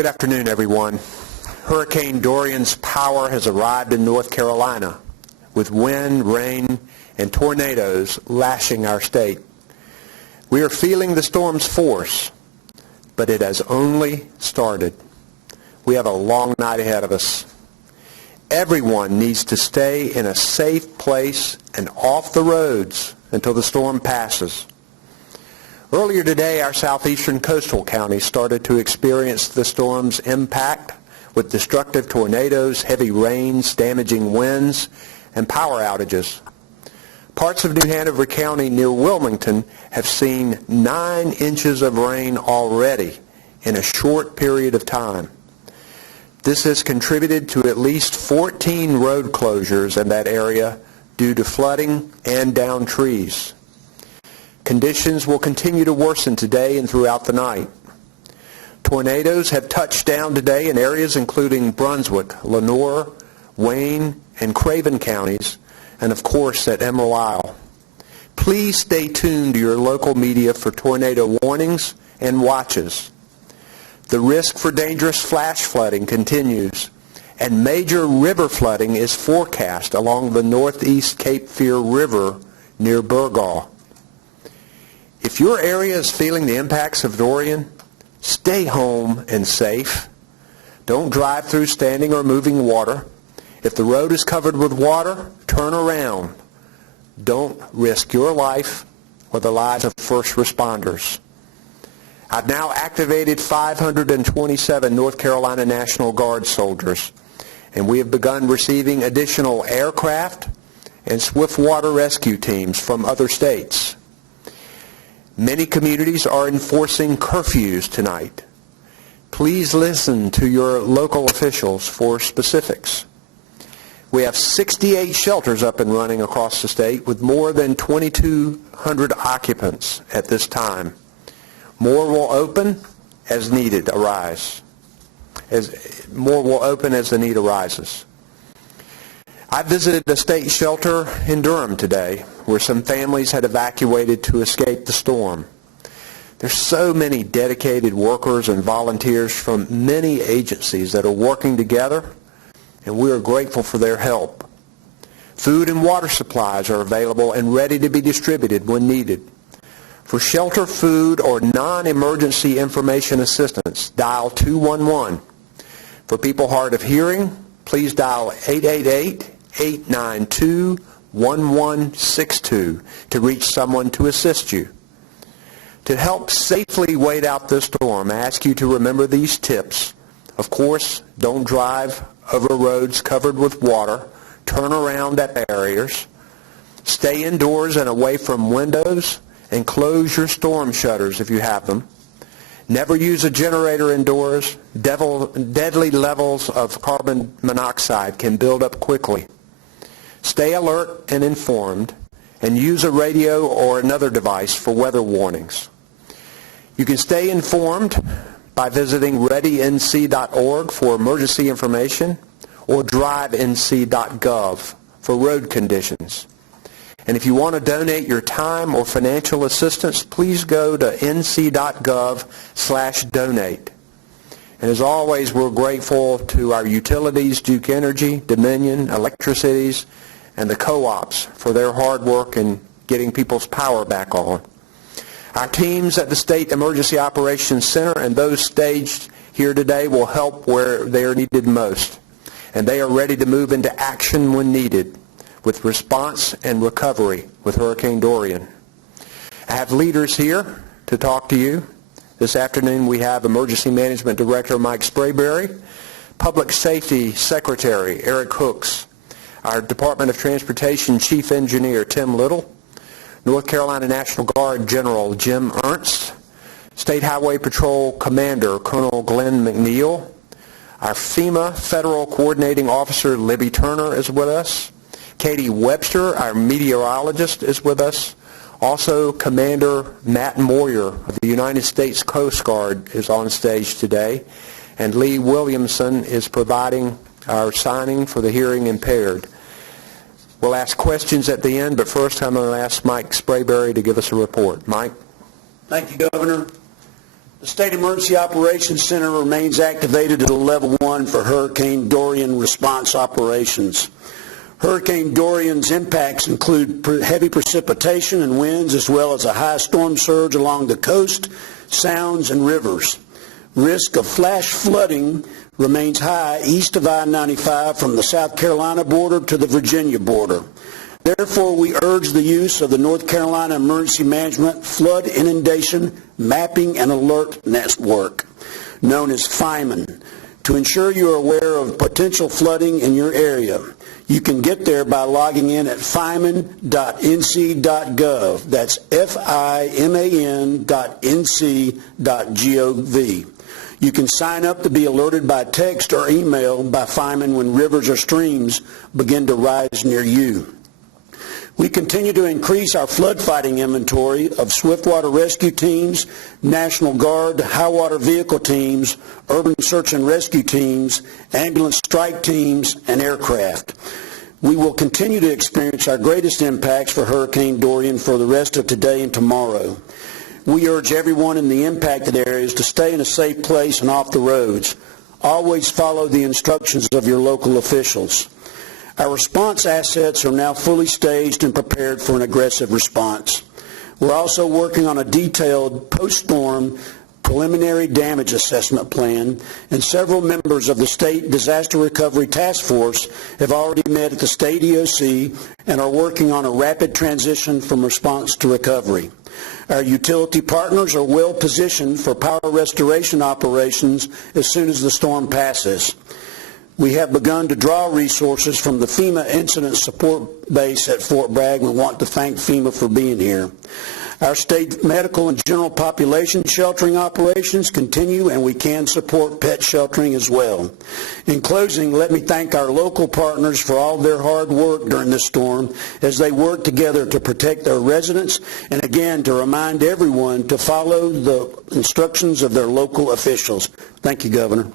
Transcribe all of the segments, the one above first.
Good afternoon, everyone. Hurricane Dorian's power has arrived in North Carolina with wind, rain, and tornadoes lashing our state. We are feeling the storm's force, but it has only started. We have a long night ahead of us. Everyone needs to stay in a safe place and off the roads until the storm passes. Earlier today, our southeastern coastal counties started to experience the storm's impact with destructive tornadoes, heavy rains, damaging winds, and power outages. Parts of New Hanover County near Wilmington have seen 9 inches of rain already in a short period of time. This has contributed to at least 14 road closures in that area due to flooding and downed trees. Conditions will continue to worsen today and throughout the night. Tornadoes have touched down today in areas including Brunswick, Lenoir, Wayne, and Craven counties, and of course at Emerald Isle. Please stay tuned to your local media for tornado warnings and watches. The risk for dangerous flash flooding continues, and major river flooding is forecast along the northeast Cape Fear River near Burgaw. If your area is feeling the impacts of Dorian, stay home and safe. Don't drive through standing or moving water. If the road is covered with water, turn around. Don't risk your life or the lives of first responders. I've now activated 527 North Carolina National Guard soldiers, and we have begun receiving additional aircraft and swift water rescue teams from other states. Many communities are enforcing curfews tonight. Please listen to your local officials for specifics. We have 68 shelters up and running across the state with more than 2,200 occupants at this time. More will open as needed arise. More will open as the need arises. I visited a state shelter in Durham today where some families had evacuated to escape the storm. There's so many dedicated workers and volunteers from many agencies that are working together, and we are grateful for their help. Food and water supplies are available and ready to be distributed when needed. For shelter, food, or non-emergency information assistance, dial 211. For people hard of hearing, please dial 888-892-1162 to reach someone to assist you. To help safely wait out this storm, I ask you to remember these tips. Of course, don't drive over roads covered with water. Turn around at barriers. Stay indoors and away from windows, and close your storm shutters if you have them. Never use a generator indoors. Deadly levels of carbon monoxide can build up quickly. Stay alert and informed, and use a radio or another device for weather warnings. You can stay informed by visiting readync.org for emergency information or drivenc.gov for road conditions. And if you want to donate your time or financial assistance, please go to nc.gov/donate. And as always, we're grateful to our utilities, Duke Energy, Dominion, Electricities, and the co-ops for their hard work in getting people's power back on. Our teams at the State Emergency Operations Center and those staged here today will help where they are needed most. And they are ready to move into action when needed with response and recovery with Hurricane Dorian. I have leaders here to talk to you. This afternoon we have Emergency Management Director Mike Sprayberry, Public Safety Secretary Eric Hooks, our Department of Transportation Chief Engineer Tim Little, North Carolina National Guard General Jim Ernst, State Highway Patrol Commander Colonel Glenn McNeil, our FEMA Federal Coordinating Officer Libby Turner is with us, Katie Webster, our meteorologist, is with us. Also, Commander Matt Moyer of the United States Coast Guard is on stage today, and Lee Williamson is providing our signing for the hearing impaired. We'll ask questions at the end, but first I'm going to ask Mike Sprayberry to give us a report. Mike? Thank you, Governor. The State Emergency Operations Center remains activated at a level 1 for Hurricane Dorian response operations. Hurricane Dorian's impacts include heavy precipitation and winds, as well as a high storm surge along the coast, sounds, and rivers. Risk of flash flooding remains high east of I-95 from the South Carolina border to the Virginia border. Therefore, we urge the use of the North Carolina Emergency Management Flood Inundation Mapping and Alert Network, known as FIMAN, to ensure you are aware of potential flooding in your area. You can get there by logging in at fiman.nc.gov. That's fiman.nc.gov. You can sign up to be alerted by text or email by FIMAN when rivers or streams begin to rise near you. We continue to increase our flood fighting inventory of swiftwater rescue teams, National Guard, high water vehicle teams, urban search and rescue teams, ambulance strike teams, and aircraft. We will continue to experience our greatest impacts for Hurricane Dorian for the rest of today and tomorrow. We urge everyone in the impacted areas to stay in a safe place and off the roads. Always follow the instructions of your local officials. Our response assets are now fully staged and prepared for an aggressive response. We're also working on a detailed post-storm preliminary damage assessment plan, and several members of the State Disaster Recovery Task Force have already met at the State EOC and are working on a rapid transition from response to recovery. Our utility partners are well positioned for power restoration operations as soon as the storm passes. We have begun to draw resources from the FEMA Incident Support Base at Fort Bragg. We want to thank FEMA for being here. Our state medical and general population sheltering operations continue, and we can support pet sheltering as well. In closing, let me thank our local partners for all their hard work during this storm as they work together to protect their residents, and again to remind everyone to follow the instructions of their local officials. Thank you, Governor.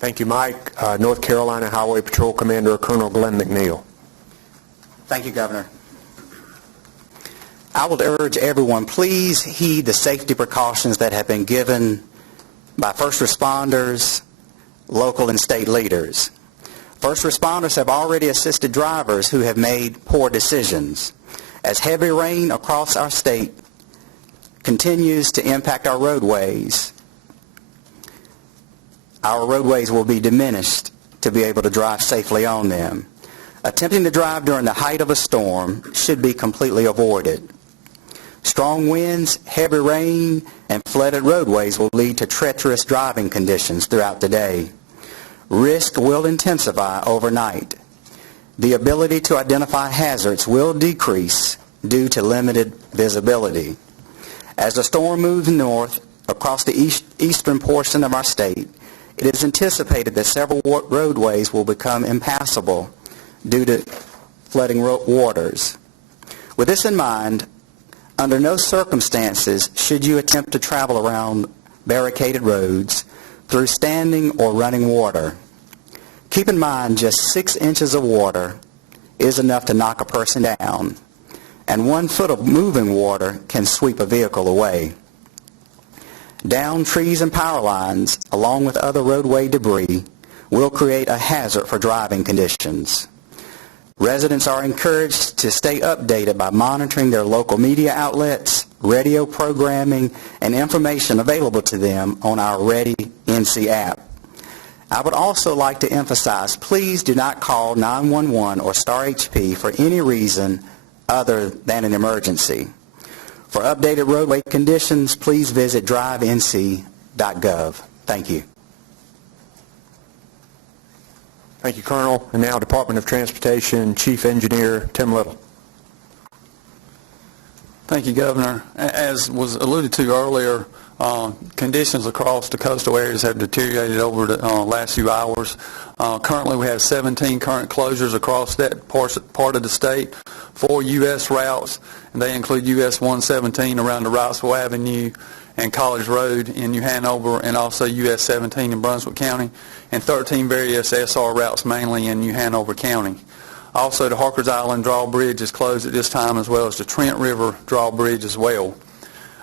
Thank you, Mike. North Carolina Highway Patrol Commander Colonel Glenn McNeil. Thank you, Governor. I would urge everyone, please heed the safety precautions that have been given by first responders, local and state leaders. First responders have already assisted drivers who have made poor decisions. As heavy rain across our state continues to impact our roadways will be diminished to be able to drive safely on them. Attempting to drive during the height of a storm should be completely avoided. Strong winds, heavy rain, and flooded roadways will lead to treacherous driving conditions throughout the day. Risk will intensify overnight. The ability to identify hazards will decrease due to limited visibility. As the storm moves north across the eastern portion of our state, it is anticipated that several roadways will become impassable due to flooding waters. With this in mind, under no circumstances should you attempt to travel around barricaded roads through standing or running water. Keep in mind just 6 inches of water is enough to knock a person down, and 1 foot of moving water can sweep a vehicle away. Downed trees and power lines, along with other roadway debris, will create a hazard for driving conditions. Residents are encouraged to stay updated by monitoring their local media outlets, radio programming, and information available to them on our Ready NC app. I would also like to emphasize, please do not call 911 or Star HP for any reason other than an emergency. For updated roadway conditions, please visit drivenc.gov. Thank you. Thank you, Colonel. And now Department of Transportation Chief Engineer Tim Little. Thank you, Governor. As was alluded to earlier, conditions across the coastal areas have deteriorated over the last few hours. Currently, we have 17 current closures across that part of the state, 4 U.S. routes, and they include U.S. 117 around the Wrightsville Avenue and College Road in New Hanover, and also U.S. 17 in Brunswick County, and 13 various SR routes mainly in New Hanover County. Also, the Harkers Island Drawbridge is closed at this time, as well as the Trent River Drawbridge as well.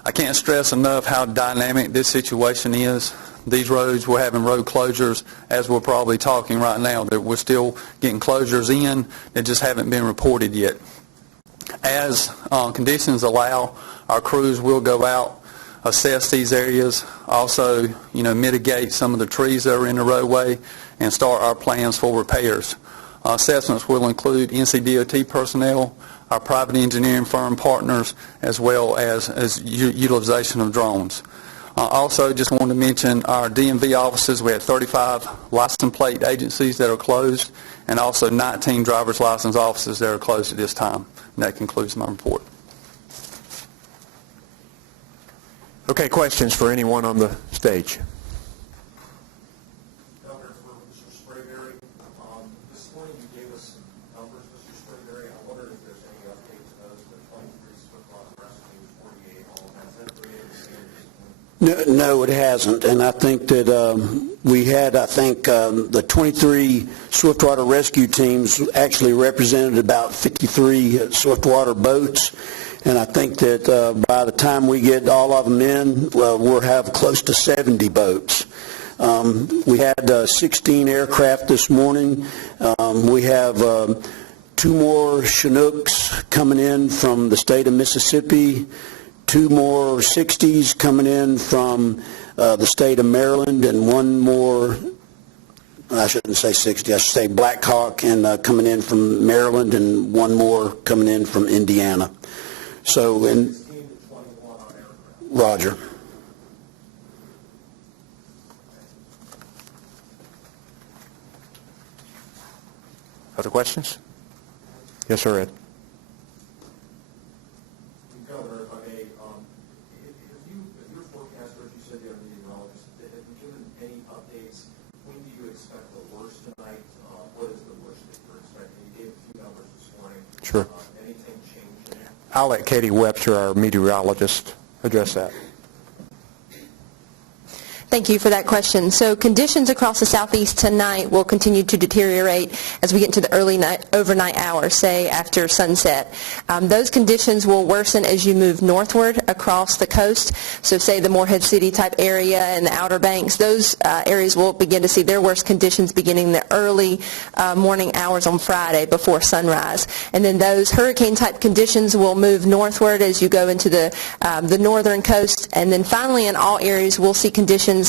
I can't stress enough how dynamic this situation is. These roads, we're having road closures as we're probably talking right now. That we're still getting closures in that just haven't been reported yet. As conditions allow, our crews will go out, assess these areas, also, mitigate some of the trees that are in the roadway, and start our plans for repairs. Assessments will include NCDOT personnel, our private engineering firm partners, as well as utilization of drones. Also, just wanted to mention our DMV offices. We have 35 license plate agencies that are closed, and also 19 driver's license offices that are closed at this time. And that concludes my report. Okay, questions for anyone on the stage? Governor, for Mr. Sprayberry, this morning you gave us some numbers, Mr. Sprayberry. I wonder if there's any updates to those, the 23 Swift rescue, 48, all of that. Is that the way No, it hasn't, and I think that we had, the 23 Swiftwater rescue teams actually represented about 53 Swiftwater boats, and I think that by the time we get all of them in, we'll have close to 70 boats. We had 16 aircraft this morning. We have 2 more Chinooks coming in from the state of Mississippi, 2 more 60s coming in from the state of Maryland, and 1 more, I shouldn't say 60, I should say Black Hawk, and coming in from Maryland, and 1 more coming in from Indiana. So, and Roger. Other questions? Yes, sir, Ed. Governor, if I may, if your forecasters, you said you're a meteorologist, have you given any updates? When do you expect the worst tonight? What is the worst that you're expecting? You gave a few numbers this morning. Sure. Anything changed? I'll let Katie Webster, our meteorologist, address that. Thank you for that question. So conditions across the southeast tonight will continue to deteriorate as we get into the early overnight hours, say after sunset. Those conditions will worsen as you move northward across the coast. So say the Morehead City type area and the Outer Banks, those areas will begin to see their worst conditions beginning the early morning hours on Friday before sunrise. And then those hurricane type conditions will move northward as you go into the northern coast. And then finally in all areas we'll see conditions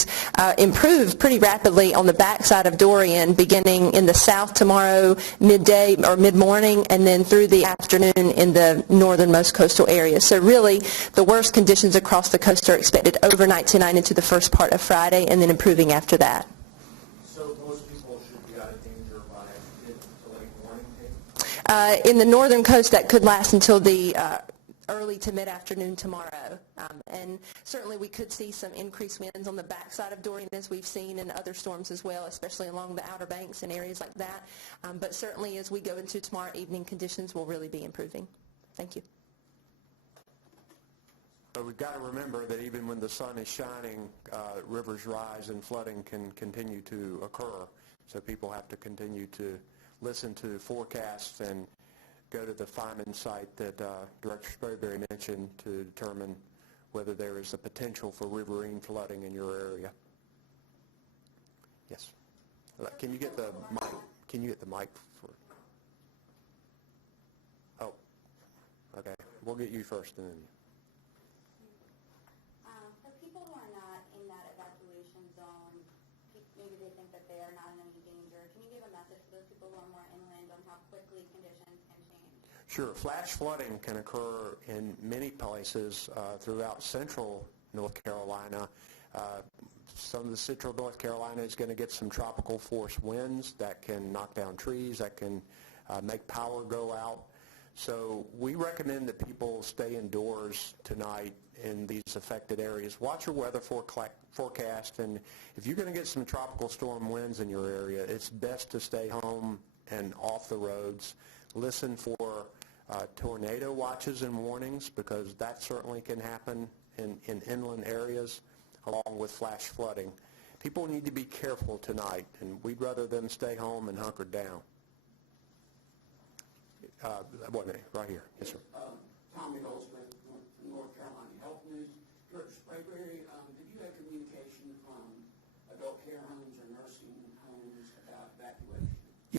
improve pretty rapidly on the backside of Dorian, beginning in the south tomorrow midday or mid-morning, and then through the afternoon in the northernmost coastal areas. So really, the worst conditions across the coast are expected overnight tonight into the first part of Friday, and then improving after that. So most people should be out of danger by mid to late morning? In the northern coast, that could last until the early to mid-afternoon tomorrow. And certainly we could see some increased winds on the backside of Dorian as we've seen in other storms as well, especially along the Outer Banks and areas like that. But certainly as we go into tomorrow evening, conditions will really be improving. Thank you. But we've got to remember that even when the sun is shining, rivers rise and flooding can continue to occur. So people have to continue to listen to forecasts and go to the Feynman site that Director Sprayberry mentioned to determine whether there is a potential for riverine flooding in your area. Yes. Can you get the mic? Can you get the mic for? Oh, okay. We'll get you first, and then. For people who are not in that evacuation zone, maybe they think that they are not in any danger. Can you give a message to those people who are more inland on how quickly conditions can change? Sure. Flash flooding can occur in many places throughout central North Carolina. Some of the central North Carolina is going to get some tropical force winds that can knock down trees, that can make power go out. So we recommend that people stay indoors tonight in these affected areas. Watch your weather forecast, and if you're going to get some tropical storm winds in your area, it's best to stay home and off the roads. Listen for tornado watches and warnings, because that certainly can happen in inland areas, along with flash flooding. People need to be careful tonight, and we'd rather them stay home and hunker down. Right here. Yes, sir. Tommy Goldsmith from North Carolina Health News.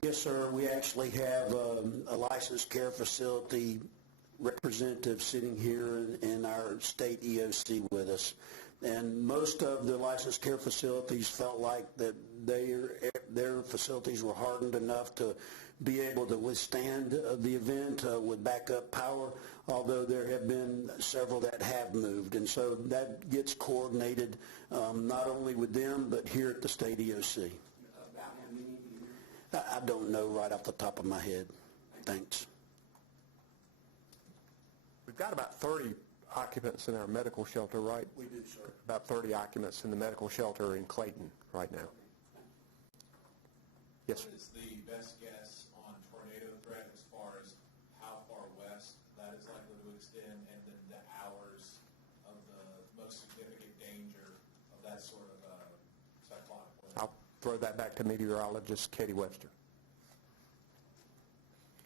Yes, sir. We actually have a licensed care facility representative sitting here in our state EOC with us. And most of the licensed care facilities felt like that their facilities were hardened enough to be able to withstand the event with backup power, although there have been several that have moved. And so that gets coordinated not only with them, but here at the state EOC. About how many? I don't know right off the top of my head. Thanks. We've got about 30 occupants in our medical shelter, right? We do, sir. About 30 occupants in the medical shelter in Clayton right now. Yes, sir. What is the best guess on tornado threat as far as how far west that is likely to extend, and then the hours of the most significant danger of that sort of cyclonic weather? I'll throw that back to meteorologist Katie Webster.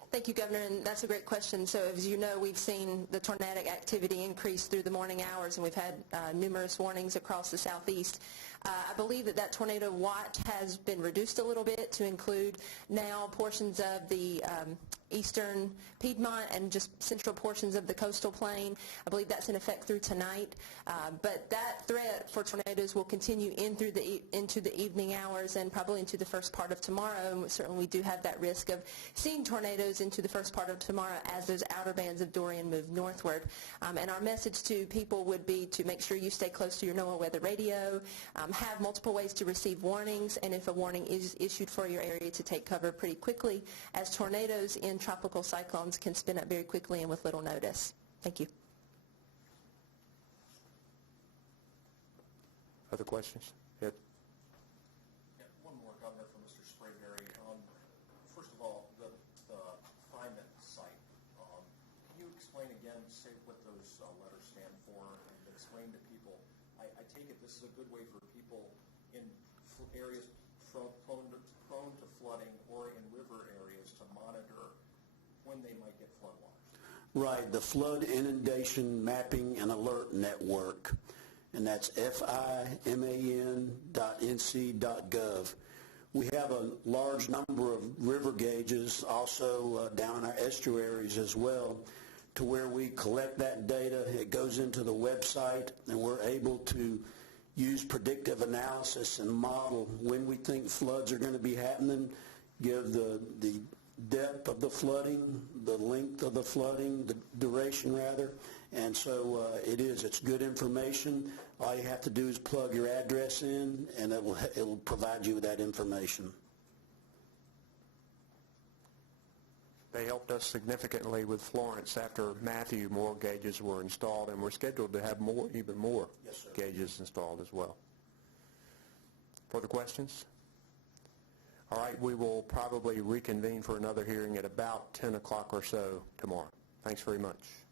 Thank you, Governor, and that's a great question. So as you know, we've seen the tornadic activity increase through the morning hours, and we've had numerous warnings across the southeast. I believe that tornado watch has been reduced a little bit to include now portions of the eastern Piedmont and just central portions of the coastal plain. I believe that's in effect through tonight. But that threat for tornadoes will continue into the evening hours and probably into the first part of tomorrow. And certainly we do have that risk of seeing tornadoes into the first part of tomorrow as those outer bands of Dorian move northward. And our message to people would be to make sure you stay close to your NOAA weather radio, have multiple ways to receive warnings, and if a warning is issued for your area, to take cover pretty quickly, as tornadoes in tropical cyclones can spin up very quickly and with little notice. Thank you. Other questions? Ed? Yeah, one more, Governor, from Mr. Sprayberry. First of all, the Feynman site. Can you explain again, say what those letters stand for, and explain to people? I take it this is a good way for people in areas prone to flooding or in river areas to monitor when they might get floodwaters. Right, the Flood Inundation Mapping and Alert Network, and that's fiman.nc.gov. We have a large number of river gauges also down our estuaries as well, to where we collect that data. It goes into the website, and we're able to use predictive analysis and model when we think floods are going to be happening, give the depth of the flooding, the length of the flooding, the duration rather, and so it's good information. All you have to do is plug your address in, and it will provide you with that information. They helped us significantly with Florence after Matthew. More gauges were installed, and we're scheduled to have even more gauges installed as well. Further questions? All right, we will probably reconvene for another hearing at about 10 o'clock or so tomorrow. Thanks very much.